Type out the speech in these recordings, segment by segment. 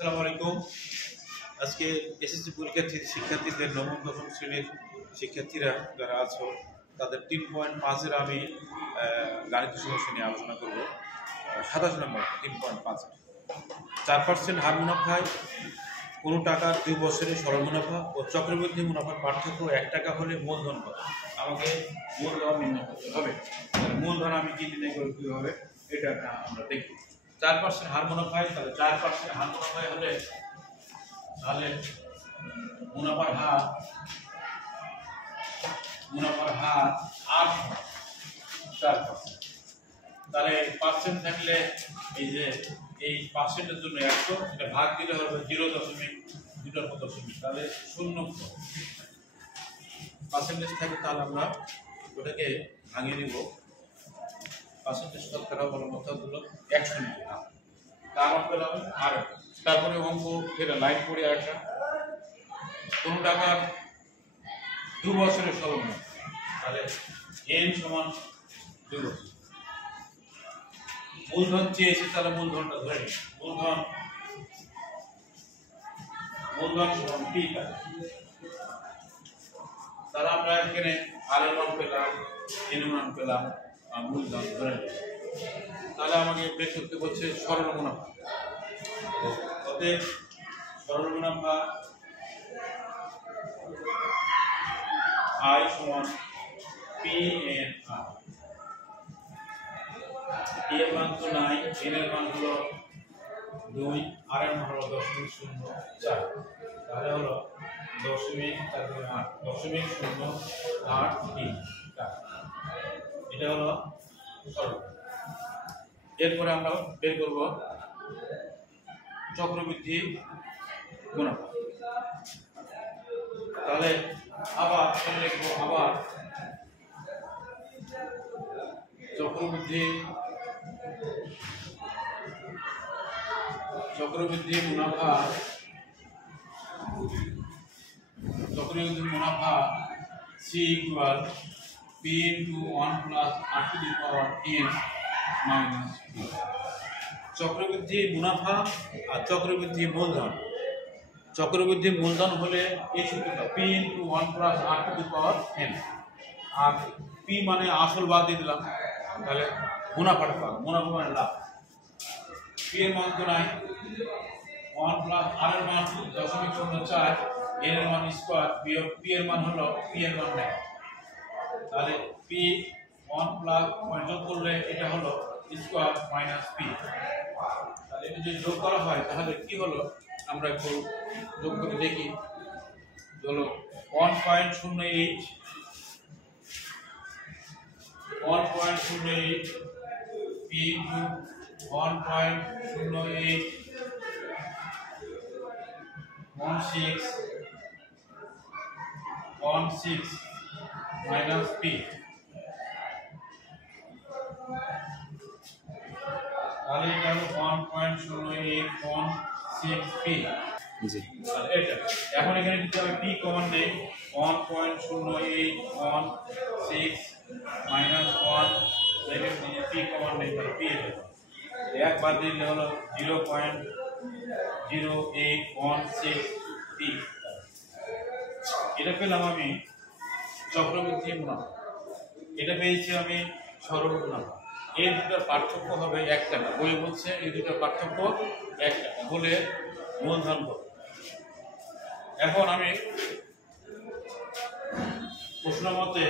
আসসালামু আলাইকুম। আজকে এসএসসি পরীক্ষার্থী শিক্ষার্থীদের নবম দশম শ্রেণীর শিক্ষার্থীরা যারা আছো তাদের 3.5 এর আমি গাণিতিক সমস্যা নিয়ে আলোচনা করব। 27 নম্বর 3.5 4% হার মুনাফায় কোনো টাকার 2 বছরের সরল মুনাফা ও চক্রবৃদ্ধি মুনাফার পার্থক্য 1 টাকা হলে মূলধন কত? আমাকে মূলধন নির্ণয় করতে হবে। মূলধন আমি কি নির্ণয় করব কিভাবে এটা আমরা দেখব। 4% হার মুনাফায়, তাহলে 4% হার মুনাফায় হলে তাহলে মুনাফার হার 8%। তাহলে পার্সেন্ট থাকলে এই যে এই পার্সেন্টের জন্য 100, এটা ভাগ দিলে হবে 0.2 তাহলে 0 পার্সেন্টেজ থাকে, তাহলে আমরা ওটাকে ভাঙিয়ে নিব। পার্সেন্টেজ শতকরা বলার কথা হলো 100 নিতে হবে। তারপর পেলাম আর তারপরে অঙ্ক ফেরা লাইন পড়ে আসা কোন টাকার 2 বছরের সরল মুনাফা, তাহলে n সমান 2 বছর। মূলধন চেয়েছে, তাহলে মূলধনটা ধরে নিই। মূলধন সমান p, তাহলে আমরা এখানে r এর মান পেলাম, n এর মান পেলাম, আর মূলধন ধরে নিই। তাহলে আমাকে বের করতে বলছে সরল মুনাফা। অতএব সরল মুনাফা I সমান PNR। P এর মান তো নাই, n এর মান হলো 2, r এর মান হলো 0.04, তাহলে হলো 0.08 এটা হলো সরল। এরপরে আমরা বের করব চক্রবৃদ্ধি মুনাফা। তাহলে আবার লিখব, আবার চক্রবৃদ্ধি মুনাফা C equal P into 1 plus R to the power n minus P। চক্রবৃদ্ধি মুনাফা আর চক্রবৃদ্ধি মূলধন। চক্রবৃদ্ধি মূলধন হলে এই সূত্রটা P into 1 plus R to the power n, R P মানে আসল বাদ দিয়ে দিলাম, তাহলে মুনাফাটা পাবো। মুনাফা মানে লাভ। P এর মান তো নাই, 1 plus R এর মান 0.04, n এর মান স্কয়ার, বিয়োগ P এর মান হলো P এর মান নাই, তাহলে P 1 plus যোগ করলে এটা হলো স্কয়ার মাইনাস P। তাহলে এটা যদি যোগ করা হয় তাহলে কি হলো আমরা একটু যোগ করে দেখি। হলো 1.08 P into 1.08 16 minus P, তাহলে এটা হলো 1.0816 P। জি, তাহলে এটা এখন এখানে দিতে হবে P কমন নেই, 1.0816 minus 1, এখানে P কমন নেই, তাহলে P এর এক বাদ দিলে হলো 0.0816 P। এটা পেলাম আমি চক্রবৃদ্ধি মুনাফা, এটা পেয়েছি আমি সরল মুনাফা। এই দুটোর পার্থক্য হবে 1 টাকা। বই বলছে এই দুটোর পার্থক্য 1 টাকা বলে মূলধন কত। এখন আমি প্রশ্ন মতে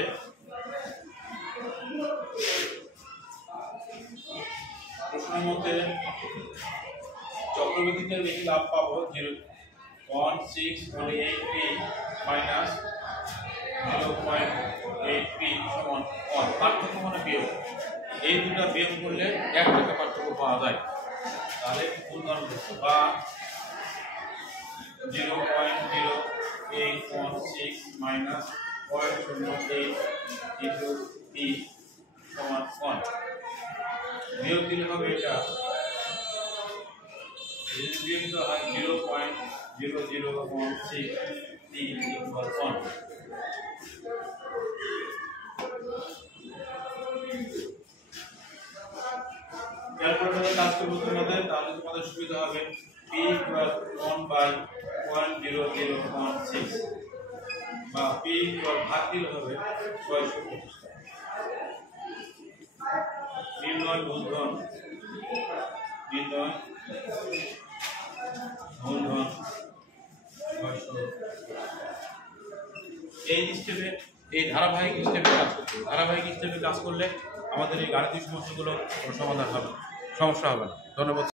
চক্রবৃদ্ধিতে বেশি লাভ পাবো 0.1618P মাইনাস 0.8P সমান 1। পার্থক্য মানে বিয়োগ, এই দুটো বিয়োগ করলে 1 টাকা পার্থক্য পাওয়া যায়। তাহলে মূলধন বা 0.0816 মাইনাস 0.08 into P সমান 1। বিয়োগ দিলে হবে এটা, বিয়োগ দিলে হয় 0.0016 P equal 1। এরপর কাজ করবো তোমাদের, তাহলে তোমাদের সুবিধা হবে। পি ইকুয়াল 1/0.0016 বা পি ইকুয়াল ভাগ দিলে হবে 625। নির্ণয় মূলধন এই স্টেপে, এই ধারাবাহিক স্টেপে কাজ করতে হবে। ধারাবাহিক স্টেপে কাজ করলে আমাদের এই গাণিতিক সমস্যা হবে না। ধন্যবাদ।